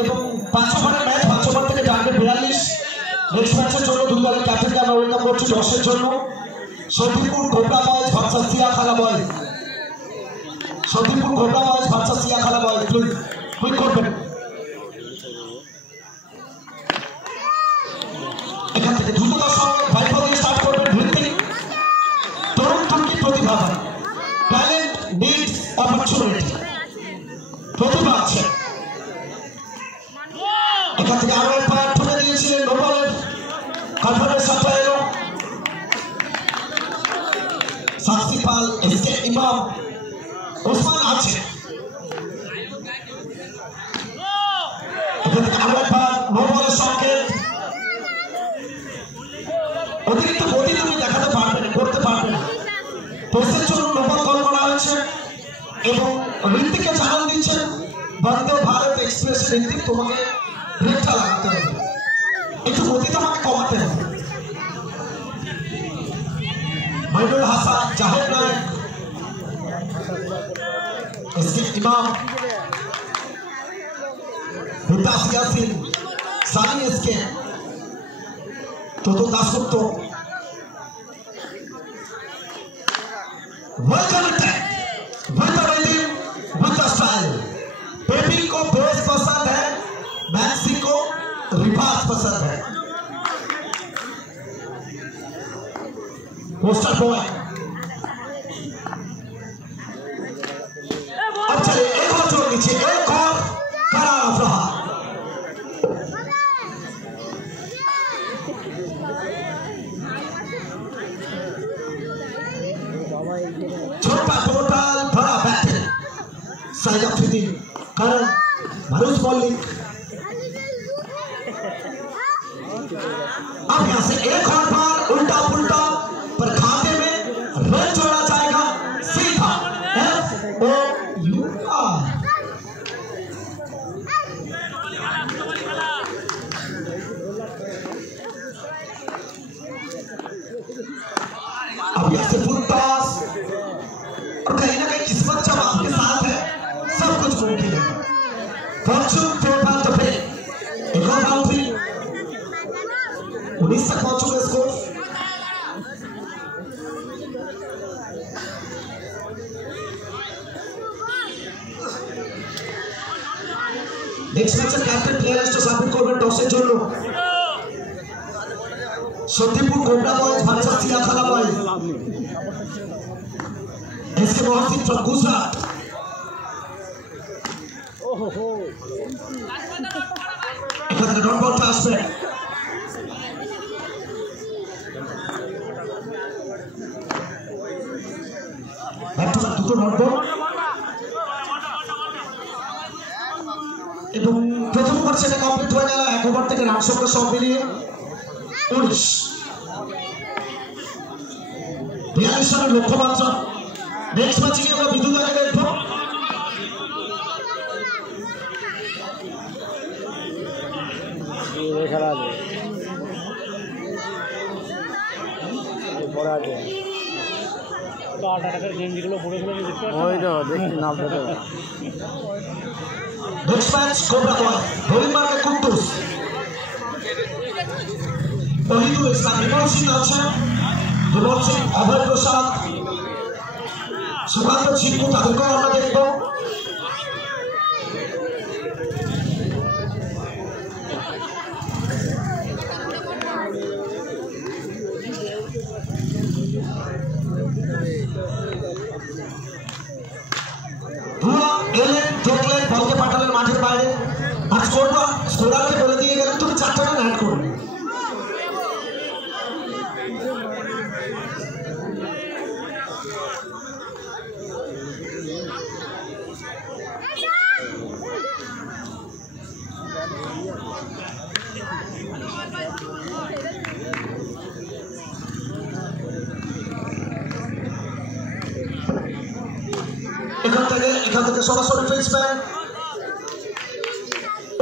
এবং 5 ওভারের ম্যাচ 5 ওভার থেকে টার্গেট 42। নেক্সট ম্যাচের জন্য দুই দলের ক্যাপ্টেনকে আমরা ওয়েলকাম করছি টসের জন্য। Satipur Cobra Boys versus Siyakhala Boys. Satipur Cobra Boys versus Siyakhala Boys. Please quick করবেন। এখান থেকে দ্রুততার সঙ্গে ভাইপো দিয়ে স্টার্ট করবেন। হৃতিক তরুণ তুর্কি প্রতিভা, ট্যালেন্ট নিডস অপরচুনিটি, প্রতিভা আছে। এখান থেকে আরো একবার ঠুকে দিয়েছিলেন নোবেলের কনফারেন্স সাপ্লাই এলো সাক্ষী পাল, এসকে ইমাম, ওসমান আছে। এখান থেকে আরো একবার নোবেলের সংকেত। অতিরিক্ত গতি তুমি দেখাতে পারবেন, করতে পারবেন। টেস্টের জন্য নোবেল কল করা হয়েছে এবং ঋতিককে জানান দিচ্ছেন বন্দে ভারত এক্সপ্রেস ঋতিক তোমাকে ব্রেকটা লাগাতে হবে, একটু গতি তোমাকে কমাতে হবে। Mainul Hasan, Jahed Nayak, S K Imam, Bikash Yasin, Sunny S K, toto Dasgupta. Welcome attack with the rhythm with the style. Baby को बेस पसंद है, मैक्सी को रिवर्स पसंद है। पोस्टर बॉय अब चले एक और जोड़ नीचे, एक और कड़ा रहा। छोटा टोटल बड़ा बैटल साइड ऑफ फिटिंग कारण भरूच बॉलिंग। अब यहां से एक और बार उल्टा पुल्टा पर खाते में रन जोड़ा जाएगा सीधा FOUR। अब यहां से फुल टॉस और कहीं ना कहीं किस्मत जब आपके साथ है सब कुछ मुमकिन है। Fortune favour the play. एक और बाउंड्री 19 तक पहुंच चुके स्कोर। नेक्स्ट मैचের ক্যাপ্টেন প্লেয়ার লিস্ট সাবমিট করবেন টসের জন্য। Satipur Cobra Boys versus Siyakhala Boys. इसके मोहसिन फ्रॉम गुजरात। এখানে ডট বলটা আসবে। একটা দুটো ডট বল এবং প্রথম ওভার সেটা কমপ্লিট হয়ে গেল। এক ওভার থেকে রান সংখ্যা সব মিলিয়ে 19। 42 রানের লক্ষ্যমাত্রা। নেক্সট ম্যাচে আমরা বিদ্যুৎকে দেখব। ये खेला दे পড়া দে কাটা টাকার গেঞ্জিগুলো পড়ে গেল দেখতে ওই তো দেখি নাম পেতে। নেক্সট ম্যাচ কোবরা বয়েজ হরিমার্কে কুদ্দুস, তহিদুল ইসলাম, বিমল সিং আছে, বিমল সিং, অভয় প্রসাদ, সুকান্ত ছিটকু, তাদেরকেও আমরা দেখব। এলেন দেখলেন বলকে পাঠালেন মাঠের বাইরে। আর স্কোরারকে বলে দিয়ে গেলেন তুমি 4টা রান অ্যাড করবে। এখান থেকে সরাসরি ফিক্সম্যান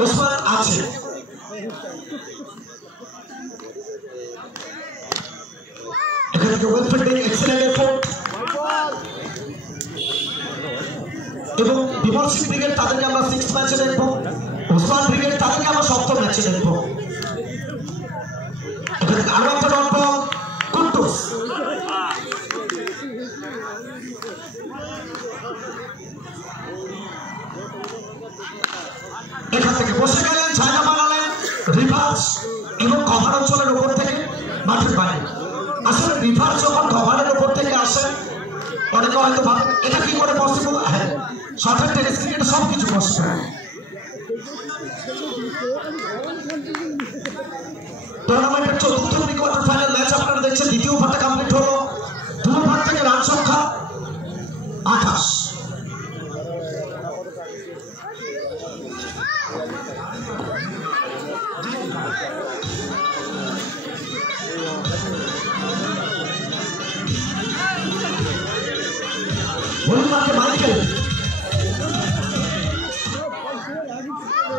ওসমান আছে। এখান থেকে ওয়েল ফিল্ডিং, এক্সেলেন্ট এফোর্ট এবং বিমল সিং ব্রিগেড, তাদেরকে আমরা 6th ম্যাচে দেখবো। উসমান ব্রিগেড তাদেরকে আমরা সপ্তম ম্যাচে দেখবো। আরো একটা ডট বল কুদ্দুস, এখান থেকে বসে গেলেন, জায়গা বানালেন, রিভার্স এবং কভার অঞ্চলের উপর থেকে মাঠের বাইরে। আসলে রিভার্স যখন কভারের উপর থেকে আসে অনেকে হয়তো ভাবে এটা কি করে পসিবল। হ্যাঁ, শর্টের টেনিস ক্রিকেটে সবকিছু পসিবল। টুর্নামেন্টের চতুর্থ কোয়ার্টার ফাইনাল ম্যাচ আপনারা দেখছেন। দ্বিতীয় ওভারটা কমপ্লিট হলো। 2 ওভার থেকে রান সংখ্যা 28। মাইকেল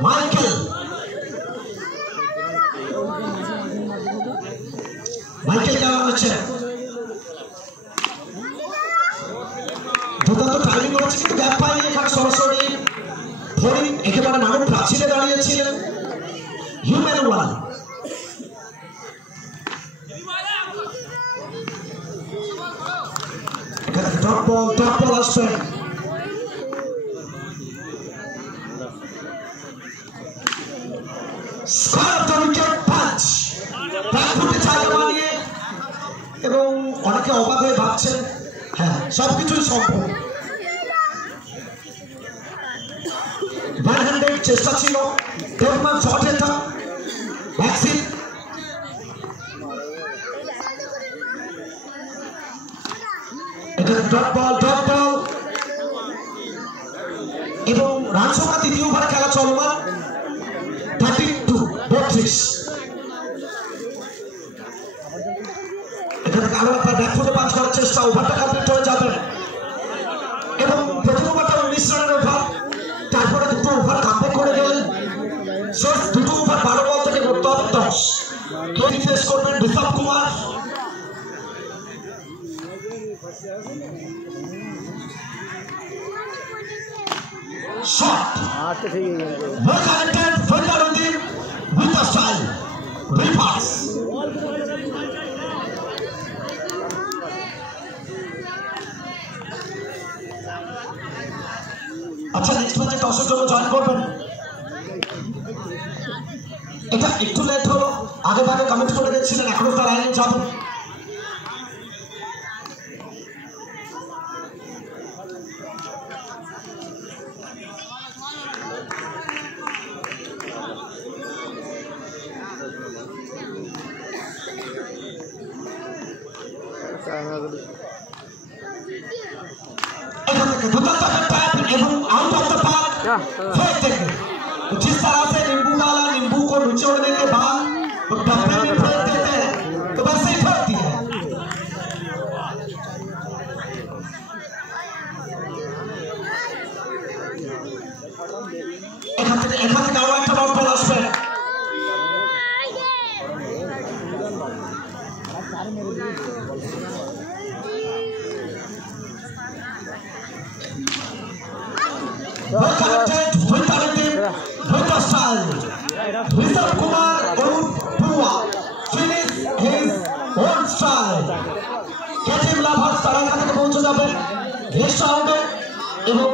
মাইকেল মাইকেল কেমন হচ্ছে? দুর্দান্ত টাইমিং করেছে, কিন্তু গ্যাপ পায়নি। এখানে সরাসরি ফরিং একেবারে মানব প্রাচীরে দাঁড়িয়েছিলেন। হিউম্যান ওয়ান এখানে ডট বল আসবে। এবং অনেকে অবাক হয়ে ভাবছেন হ্যাঁ সবকিছুই সম্ভব। চেষ্টা ছিল এবং রান সংখ্যা তৃতীয় ওভারে খেলা চলমান 32-32। এখানে আরো একটা ব্যাকফুটে পাঞ্চ করার চেষ্টা, ওভারটা কমপ্লিট হয়ে যাবে এবং প্রথম ওভারটা 19 রানের ওভার। তারপরে দুটো ওভার কামব্যাক করে গেলেন। দুটো ওভার 12 বল থেকে করতে হবে 10। ফেস করবেন ঋষভ Kumar. Shot. Well connected, Fendaruddin with a style. Repass. আচ্ছা, নেক্সট ম্যাচে টসের জন্য জয়েন করবেন। এটা একটু লেট হলো, আগে ভাগে কমেন্ট করে দিচ্ছিলেন, এখনো তার লাইনে যাবেন। जिस तरह से नींबू वाला नींबू को निचोड़ने के बाद डब्बे में फेंक देते हैं तो बस ही फेंक दिया। এখান থেকে আরো একটা বল বল আসবে। Rishabh Kumar finish his own style. Catching lovers তারা এখান থেকে পৌঁছে যাবেন নেক্সট রাউন্ডে এবং